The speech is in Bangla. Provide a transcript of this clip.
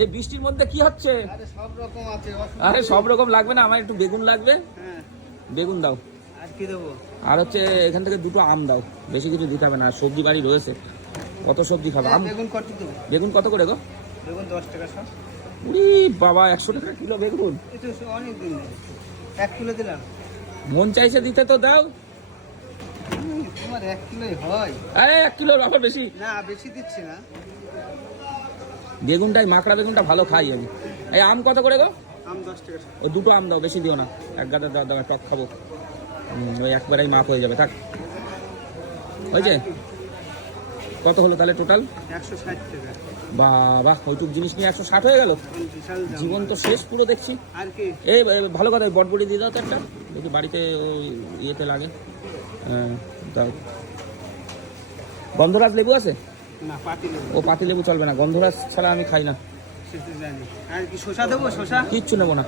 এই বৃষ্টির মধ্যে কি হচ্ছে? আরে সব রকম আছে। আরে সব রকম লাগবে না, আমার একটু বেগুন লাগবে। হ্যাঁ, বেগুন দাও। আর কি দেবো? আর হচ্ছে এখান থেকে দুটো আম দাও, বেশি কিছু দিতে হবে না। আর সবজি বাড়ি রয়েছে, কত সবজি খাবে। আম বেগুন কত দেবো? বেগুন কত করে গো? বেগুন 10 টাকা সব। উরি বাবা, 100 টাকা কিলো বেগুন! এই তো অনেক দিন 1 কিলো দিলাম। মন চাইছে দিতে তো দাও। তোমার 1 কিলোই হয়? আরে 1 কিলো আবার বেশি। না, বেশি দিচ্ছি না। বেগুনটাই মাকড়া বেগুনটা ভালো খাই আমি। এই আম কত করে গো? আম 10 টাকা সব। ওই দুটো আম দাও, বেশি দিও না। এক গাদা দাও, দাও টক খাবো। ওই একবারেই মাপ হয়ে যাবে, থাক। ওই যে কত হলো তাহলে টোটাল? 160 টাকা। বাবা, ওইটুক জিনিস নিয়ে 160 হয়ে গেল। বিশাল দাম। জীবন তো শেষ পুরো দেখছি। আর কি? এই ভালো কথা, ওই বটবটি দিয়ে দাও তো একটা, দেখি বাড়িতে ওই ইয়েতে লাগে। হ্যাঁ দাও। গন্ধরাজ লেবু আছে? না, পাতি লেবু। ও পাতি লেবু চলবে না, গন্ধরাজ ছাড়া আমি খাই না। সেটা জানি। আর কি শসা দেবো? শসা কিচ্ছু নেবো না।